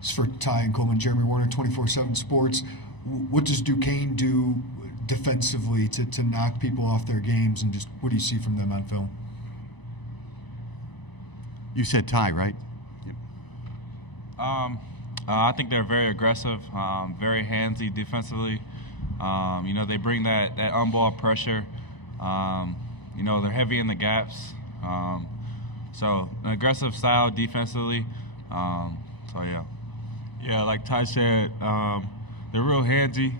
It's for Ty and Coleman, Jeremy Warner, 24/7 Sports. What does Duquesne do defensively to knock people off their games, and just what do you see from them on film? You said Ty, right? Yep. I think they're very aggressive, very handsy defensively. They bring that on-ball pressure. They're heavy in the gaps. So an aggressive style defensively. Yeah. Yeah, like Ty said, they're real handsy.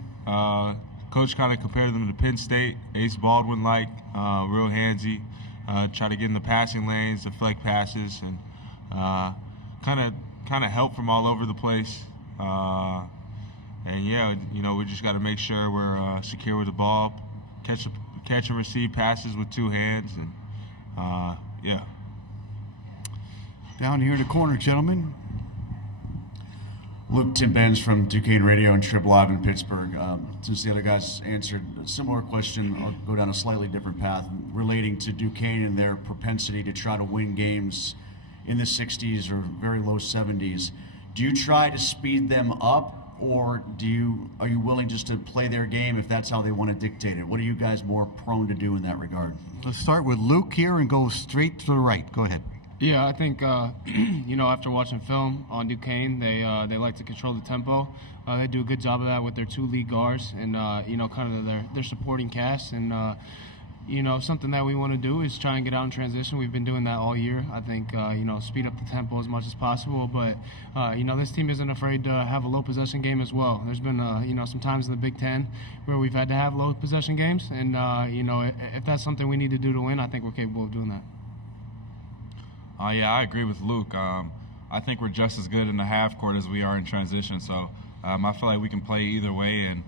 Coach kind of compared them to Penn State, Ace Baldwin-like, real handsy. Try to get in the passing lanes, deflect passes, and kind of help from all over the place. We just got to make sure we're secure with the ball, catch and receive passes with two hands, and yeah. Down here in the corner, gentlemen. Luke, Tim Benz from Duquesne Radio and Trib Live in Pittsburgh. Since the other guys answered a similar question, I'll go down a slightly different path relating to Duquesne and their propensity to try to win games in the 60s or very low 70s. Do you try to speed them up, or are you willing just to play their game if that's how they want to dictate it? What are you guys more prone to do in that regard? Let's start with Luke here and go straight to the right. Go ahead. Yeah, I think after watching film on Duquesne, they like to control the tempo. They do a good job of that with their two lead guards and kind of their supporting cast. And something that we want to do is try and get out in transition. We've been doing that all year. I think speed up the tempo as much as possible. But this team isn't afraid to have a low possession game as well. There's been some times in the Big Ten where we've had to have low possession games, and if that's something we need to do to win, I think we're capable of doing that. I agree with Luke. I think we're just as good in the half court as we are in transition. So I feel like we can play either way, and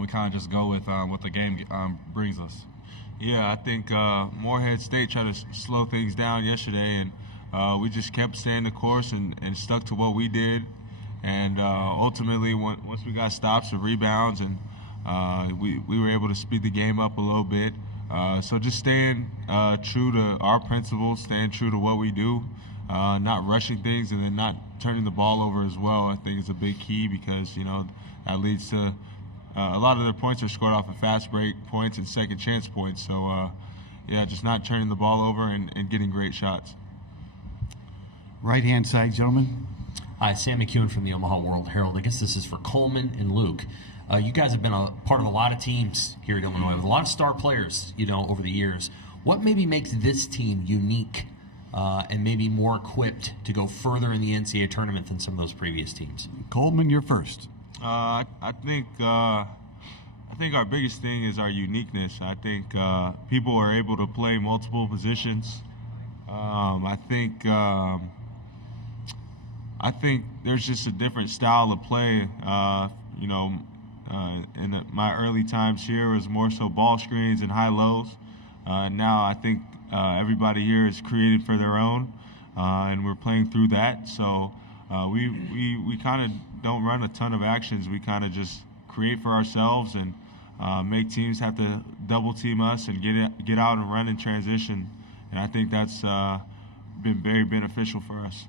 we kind of just go with what the game brings us. Yeah, I think Morehead State tried to slow things down yesterday, and we just kept staying the course and stuck to what we did. And ultimately, once we got stops or rebounds, and we were able to speed the game up a little bit. So just staying true to our principles, staying true to what we do, not rushing things, and then not turning the ball over as well, I think is a big key, because that leads to a lot of their points are scored off of fast break points and second chance points. So just not turning the ball over and getting great shots. Right-hand side, gentlemen. Hi, Sam McEwen from the Omaha World Herald. I guess this is for Coleman and Luke. You guys have been a part of a lot of teams here at Illinois with a lot of star players, over the years. What maybe makes this team unique and maybe more equipped to go further in the NCAA tournament than some of those previous teams? Coleman, you're first. I think our biggest thing is our uniqueness. I think people are able to play multiple positions. I think there's just a different style of play. In my early times here, it was more so ball screens and high lows. Now I think everybody here is created for their own, and we're playing through that. So we kind of don't run a ton of actions. We kind of just create for ourselves and make teams have to double team us and get out and run in transition. And I think that's been very beneficial for us.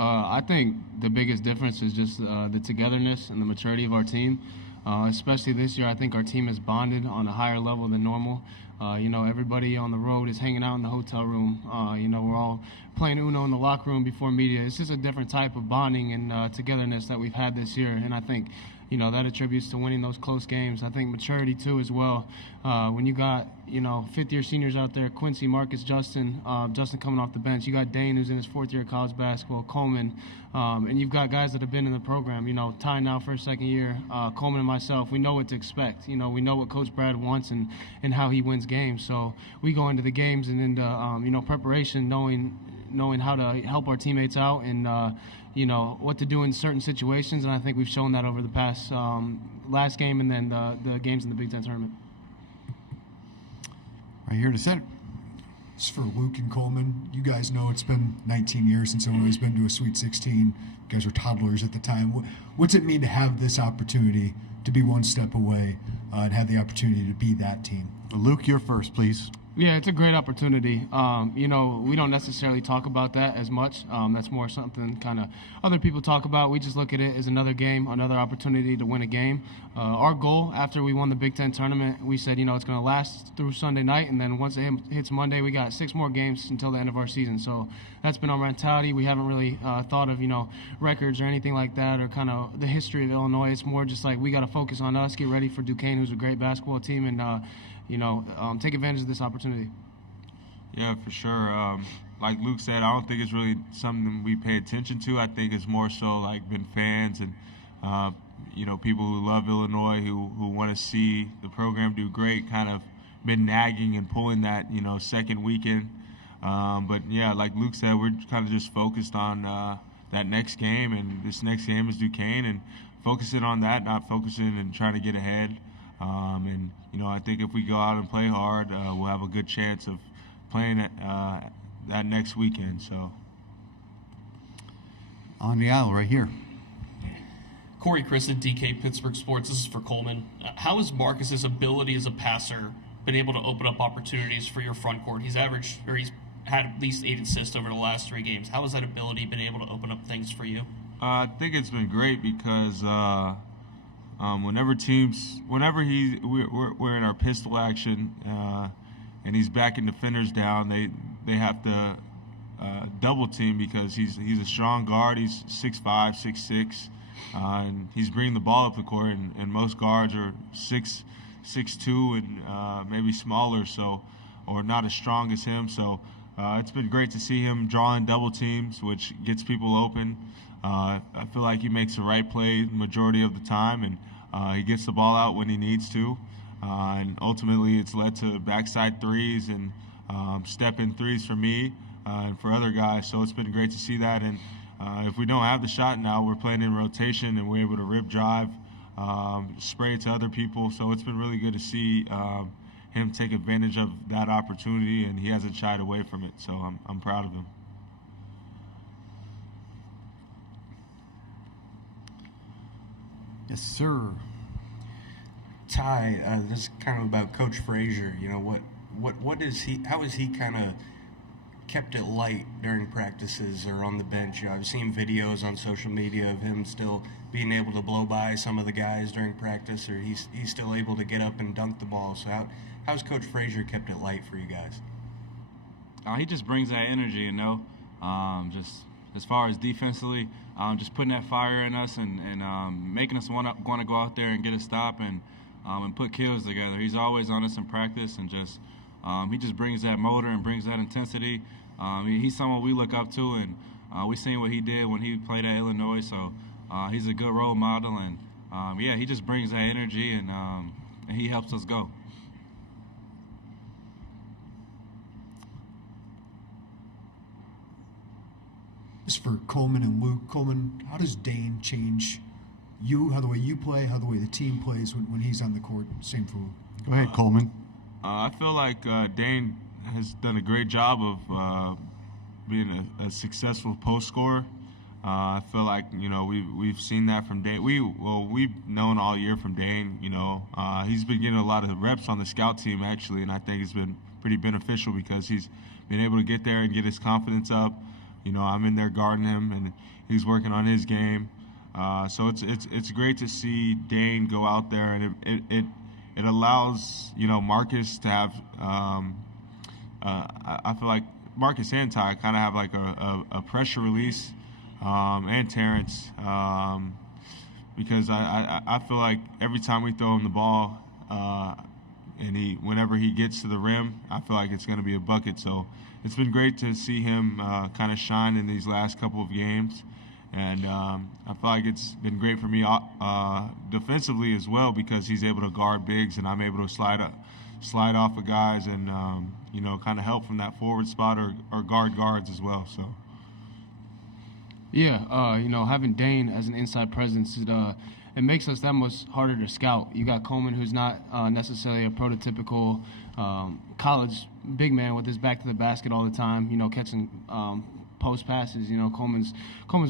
I think the biggest difference is just the togetherness and the maturity of our team. Especially this year, I think our team is bonded on a higher level than normal. Everybody on the road is hanging out in the hotel room. We're all playing Uno in the locker room before media. It's just a different type of bonding and togetherness that we've had this year. And I think, that attributes to winning those close games. I think maturity, too, as well. When you got, fifth-year seniors out there, Quincy, Marcus, Justin coming off the bench. You got Dane, who's in his fourth year of college basketball, Coleman. And you've got guys that have been in the program, Ty now for his second year, Coleman and myself. We know what to expect. We know what Coach Brad wants and how he wins games. So we go into the games and into, preparation knowing how to help our teammates out and, what to do in certain situations, and I think we've shown that over the past last game and then the games in the Big Ten tournament. Right here in the center. It's for Luke and Coleman. You guys know it's been 19 years since Illinois has been to a Sweet 16. You guys were toddlers at the time. What's it mean to have this opportunity to be one step away and have the opportunity to be that team? Luke, you're first, please. Yeah, it's a great opportunity. You know, we don't necessarily talk about that as much. That's more something kind of other people talk about. We just look at it as another game, another opportunity to win a game. Our goal after we won the Big Ten tournament, we said, you know, it's going to last through Sunday night, and then once it hits Monday, we got 6 more games until the end of our season. So that's been our mentality. We haven't really thought of, you know, records or anything like that, or kind of the history of Illinois. It's more just like we got to focus on us, get ready for Duquesne, who's a great basketball team, and take advantage of this opportunity. Yeah, for sure. Like Luke said, I don't think it's really something we pay attention to. I think it's more so like been fans and people who love Illinois, who want to see the program do great, kind of been nagging and pulling that second weekend. But yeah, like Luke said, we're kind of just focused on that next game, and this next game is Duquesne, and focusing on that, not focusing and trying to get ahead. I think if we go out and play hard, we'll have a good chance of playing that next weekend. So, on the aisle right here. Corey Christen, DK Pittsburgh Sports. This is for Coleman. How has Marcus's ability as a passer been able to open up opportunities for your front court? He's had at least 8 assists over the last 3 games. How has that ability been able to open up things for you? I think it's been great because whenever we're in our pistol action and he's backing defenders down, they have to double team because he's a strong guard. He's 6'5", 6'6", and he's bringing the ball up the court. And most guards are 6'2", and maybe smaller, or not as strong as him. So it's been great to see him drawing double teams, which gets people open. I feel like he makes the right play the majority of the time, and he gets the ball out when he needs to. And ultimately, it's led to backside threes and step-in threes for me and for other guys. So it's been great to see that. And if we don't have the shot now, we're playing in rotation, and we're able to rip drive, spray it to other people. So it's been really good to see him take advantage of that opportunity, and he hasn't shied away from it. So I'm proud of him. Yes, sir. Ty, this is kind of about Coach Frazier. You know, what is he? How has he kind of kept it light during practices or on the bench? I've seen videos on social media of him still being able to blow by some of the guys during practice, or he's still able to get up and dunk the ball. So how's Coach Frazier kept it light for you guys? He just brings that energy, just as far as defensively, just putting that fire in us and making us want to go out there and get a stop and put kills together. He's always on us in practice, and just he just brings that motor and brings that intensity. He's someone we look up to, and we've seen what he did when he played at Illinois, so he's a good role model, and he just brings that energy, and he helps us go. This is for Coleman and Luke. Coleman, how does Dane change you, how the way you play, how the way the team plays when he's on the court? Same for Luke. Go ahead, Coleman. I feel like Dane has done a great job of being a successful post scorer. I feel like we've seen that from Dane. We've known all year from Dane. He's been getting a lot of reps on the scout team actually, and I think it's been pretty beneficial because he's been able to get there and get his confidence up. I'm in there guarding him, and he's working on his game. So it's great to see Dane go out there, and it allows Marcus to have. I feel like Marcus and Ty kind of have like a pressure release, and Terrence, because I feel like every time we throw him the ball, and whenever he gets to the rim, I feel like it's going to be a bucket. So it's been great to see him kind of shine in these last couple of games. And I feel like it's been great for me defensively as well because he's able to guard bigs and I'm able to slide off of guys and, kind of help from that forward spot or guard guards as well. So. Yeah, having Dane as an inside presence, it makes us that much harder to scout. You got Coleman, who's not necessarily a prototypical college big man with his back to the basket all the time, catching post passes. Coleman's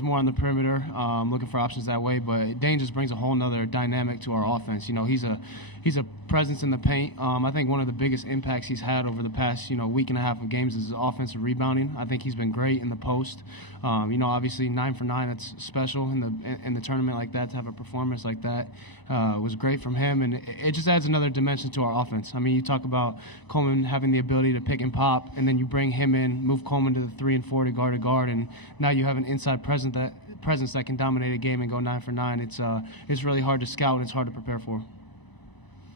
more on the perimeter, looking for options that way. But Dane just brings a whole nother dynamic to our offense. He's a presence in the paint. I think one of the biggest impacts he's had over the past, week and a half of games is his offensive rebounding. I think he's been great in the post. Obviously 9 for 9, that's special in the tournament like that. To have a performance like that was great from him, and it just adds another dimension to our offense. I mean, you talk about Coleman having the ability to pick and pop, and then you bring him in, move Coleman to the 3 and 4 to guard, and now you have an inside presence that can dominate a game and go 9 for 9. It's really hard to scout and it's hard to prepare for.